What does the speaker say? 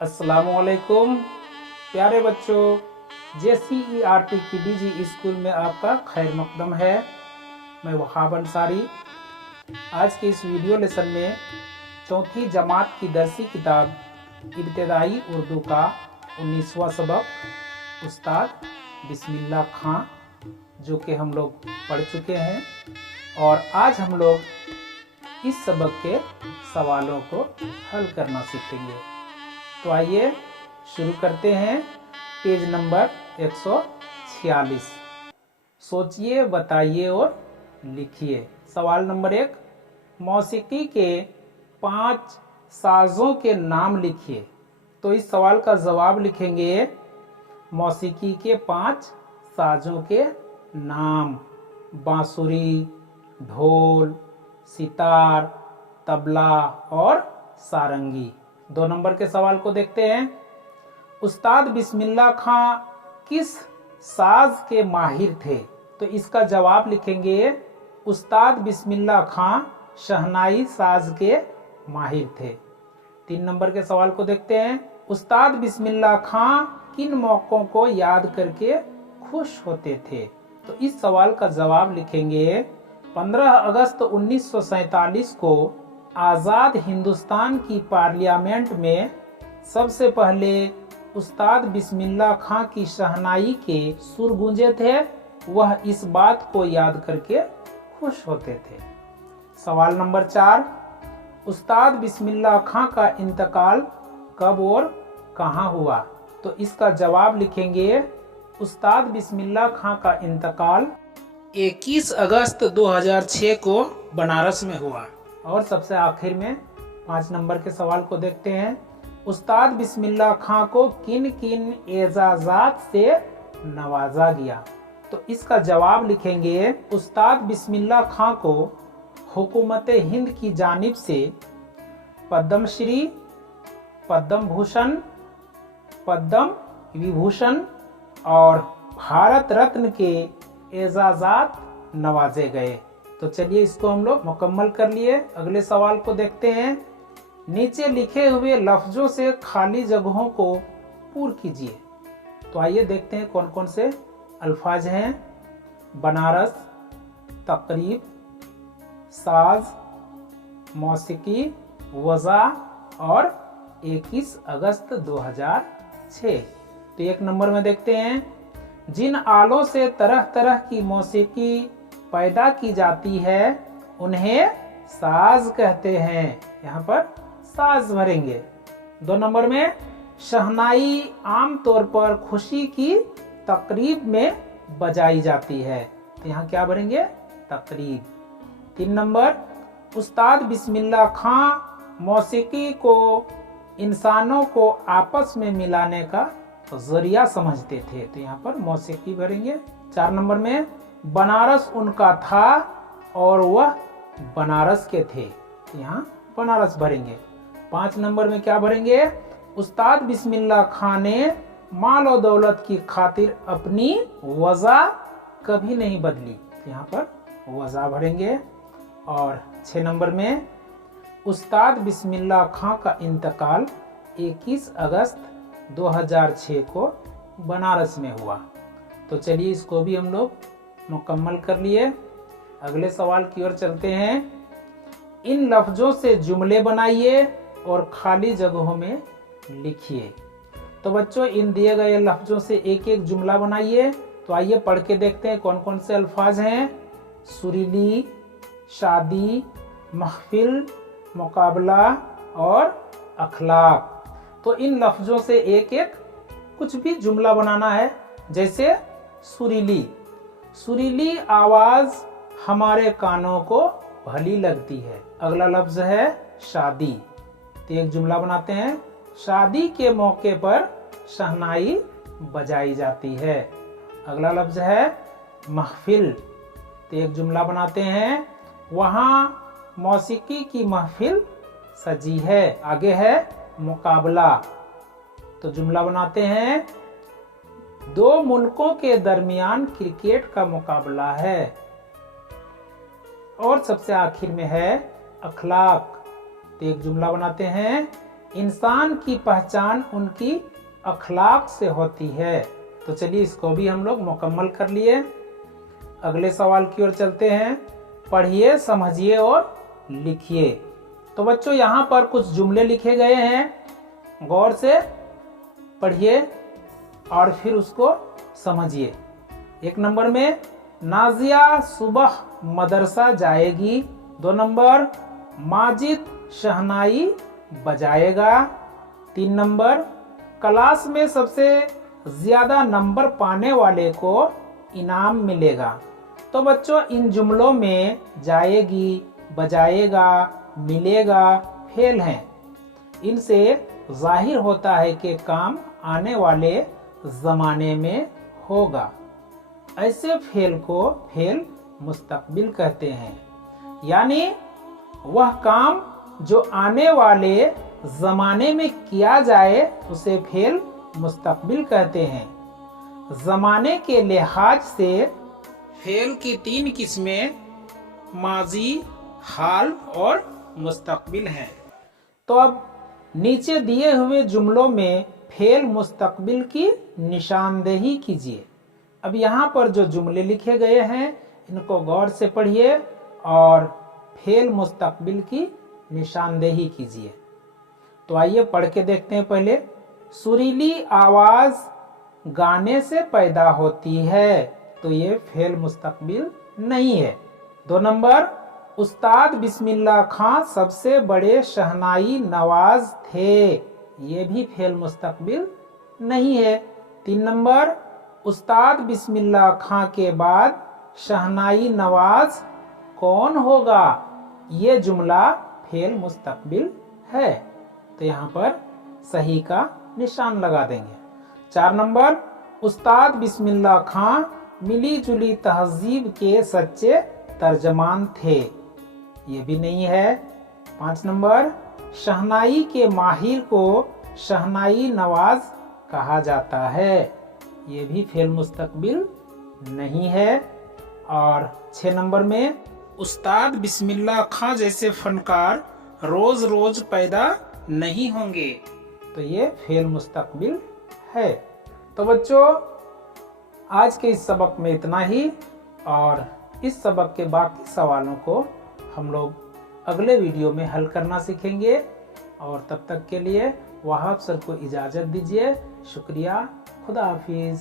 अस्सलामुअलैकुम प्यारे बच्चों, JCERT की DG स्कूल में आपका खैर मकदम है। मैं वहाब अंसारी। आज के इस वीडियो लेसन में चौथी जमात की दरसी किताब इब्तिदाई उर्दू का 19वां सबक उस्ताद बिस्मिल्लाह खां जो कि हम लोग पढ़ चुके हैं, और आज हम लोग इस सबक के सवालों को हल करना सीखेंगे। तो आइए शुरू करते हैं। Page number 146। सोचिए, बताइए और लिखिए। सवाल नंबर 1, मौसीकी के 5 साज़ों के नाम लिखिए। तो इस सवाल का जवाब लिखेंगे मौसीकी के 5 साज़ों के नाम: बांसुरी, ढोल, सितार, तबला और सारंगी। 2 नंबर के सवाल को देखते हैं। उस्ताद बिस्मिल्लाह खां किस साज के माहिर थे? तो इसका जवाब लिखेंगे उस्ताद बिस्मिल्लाह खां शहनाई साज के माहिर थे। 3 नंबर के सवाल को देखते हैं। उस्ताद बिस्मिल्लाह खां किन मौकों को याद करके खुश होते थे? तो इस सवाल का जवाब लिखेंगे 15 अगस्त 1947 को आज़ाद हिंदुस्तान की पार्लियामेंट में सबसे पहले उस्ताद बिस्मिल्लाह खां की शहनाई के सुर गूंजे थे। वह इस बात को याद करके खुश होते थे। सवाल नंबर 4, उस्ताद बिस्मिल्लाह खां का इंतकाल कब और कहां हुआ? तो इसका जवाब लिखेंगे उस्ताद बिस्मिल्लाह खां का इंतकाल 21 अगस्त 2006 को बनारस में हुआ। और सबसे आखिर में 5 नंबर के सवाल को देखते हैं। उस्ताद बिस्मिल्लाह खां को किन किन एजाजात से नवाजा गया? तो इसका जवाब लिखेंगे उस्ताद बिस्मिल्लाह खां को हुकूमत हिंद की जानिब से पद्मश्री, पद्म भूषण, पद्म विभूषण और भारत रत्न के एजाजात नवाजे गए। तो चलिए इसको हम लोग मुकम्मल कर लिए। अगले सवाल को देखते हैं। नीचे लिखे हुए लफ्जों से खाली जगहों को पूर्ण कीजिए। तो आइए देखते हैं कौन कौन से अल्फाज हैं। बनारस, तकरीब, साज, मौसीकी, वज़ा और 21 अगस्त 2006। तो 1 नंबर में देखते हैं। जिन आलों से तरह तरह की मौसीकी पैदा की जाती है उन्हें साज कहते हैं। यहाँ पर साज भरेंगे। 2 नंबर में शहनाई आमतौर पर खुशी की तकरीब में बजाई जाती है। तो यहाँ क्या भरेंगे? तकरीब। 3 नंबर, उस्ताद बिस्मिल्लाह खां मौसीकी को इंसानों को आपस में मिलाने का जरिया समझते थे। तो यहाँ पर मौसीकी भरेंगे। 4 नंबर में बनारस उनका था और वह बनारस के थे। यहाँ बनारस भरेंगे। 5 नंबर में क्या भरेंगे? उस्ताद बिस्मिल्लाह खां ने माल और दौलत की खातिर अपनी वज़ा कभी नहीं बदली। यहाँ पर वज़ा भरेंगे। और 6 नंबर में उस्ताद बिस्मिल्लाह खां का इंतकाल 21 अगस्त 2006 को बनारस में हुआ। तो चलिए इसको भी हम लोग मुकम्मल कर लिए। अगले सवाल की ओर चलते हैं। इन लफ्जों से जुमले बनाइए और खाली जगहों में लिखिए। तो बच्चों, इन दिए गए लफ्जों से एक एक जुमला बनाइए। तो आइए पढ़ के देखते हैं कौन कौन से अल्फाज हैं। सुरीली, शादी, महफिल, मुकाबला और अखलाक। तो इन लफ्जों से एक एक कुछ भी जुमला बनाना है। जैसे सुरीली, सुरीली आवाज हमारे कानों को भली लगती है। अगला लफ्ज है शादी। तो एक जुमला बनाते हैं। शादी के मौके पर शहनाई बजाई जाती है। अगला लफ्ज है महफिल। तो एक जुमला बनाते हैं। वहाँ मौसीकी की महफिल सजी है। आगे है मुकाबला। तो जुमला बनाते हैं। 2 मुल्कों के दरमियान क्रिकेट का मुकाबला है। और सबसे आखिर में है अखलाक। तो एक जुमला बनाते हैं। इंसान की पहचान उनकी अखलाक से होती है। तो चलिए इसको भी हम लोग मुकम्मल कर लिए। अगले सवाल की ओर चलते हैं। पढ़िए, समझिए और लिखिए। तो बच्चों यहाँ पर कुछ जुमले लिखे गए हैं, गौर से पढ़िए और फिर उसको समझिए। 1 नंबर में नाजिया सुबह मदरसा जाएगी। 2 नंबर माजिद शहनाई बजाएगा। 3 नंबर क्लास में सबसे ज्यादा नंबर पाने वाले को इनाम मिलेगा। तो बच्चों इन जुमलों में जाएगी, बजाएगा, मिलेगा फेल हैं। इनसे जाहिर होता है कि काम आने वाले जमाने में होगा। ऐसे फेल को फेल मुस्तकबिल कहते हैं, यानी वह काम जो आने वाले जमाने में किया जाए उसे फेल मुस्तकबिल कहते हैं। जमाने के लिहाज से फेल की 3 किस्में माजी, हाल और मुस्तकबिल हैं। तो अब नीचे दिए हुए जुमलों में फेल मुस्तकबिल की निशानदेही कीजिए। अब यहाँ पर जो जुमले लिखे गए हैं इनको गौर से पढ़िए और फेल मुस्तकबिल की निशानदेही कीजिए। तो आइए पढ़ के देखते हैं। पहले, सुरीली आवाज गाने से पैदा होती है, तो ये फेल मुस्तकबिल नहीं है। 2 नंबर, उस्ताद बिस्मिल्लाह खां सबसे बड़े शहनाई नवाज थे, ये भी फेल मुस्तकबिल नहीं है। 3 नंबर, उस्ताद बिस्मिल्लाह खां के बाद शहनाई नवाज कौन होगा, ये जुमला फेल मुस्तकबिल है। तो यहाँ पर सही का निशान लगा देंगे। 4 नंबर, उस्ताद बिस्मिल्लाह खां मिली जुली तहजीब के सच्चे तर्जमान थे, ये भी नहीं है। 5 नंबर, शहनाई के माहिर को शहनाई नवाज कहा जाता है, ये भी फेल मुस्तकबिल नहीं है। और 6 नंबर में, उस्ताद बिस्मिल्लाह खां जैसे फनकार रोज रोज पैदा नहीं होंगे, तो ये फेल मुस्तकबिल है। तो बच्चों आज के इस सबक में इतना ही, और इस सबक के बाकी सवालों को हम लोग अगले वीडियो में हल करना सीखेंगे। और तब तक के लिए वहाब सर को इजाज़त दीजिए। शुक्रिया, खुदा हाफिज।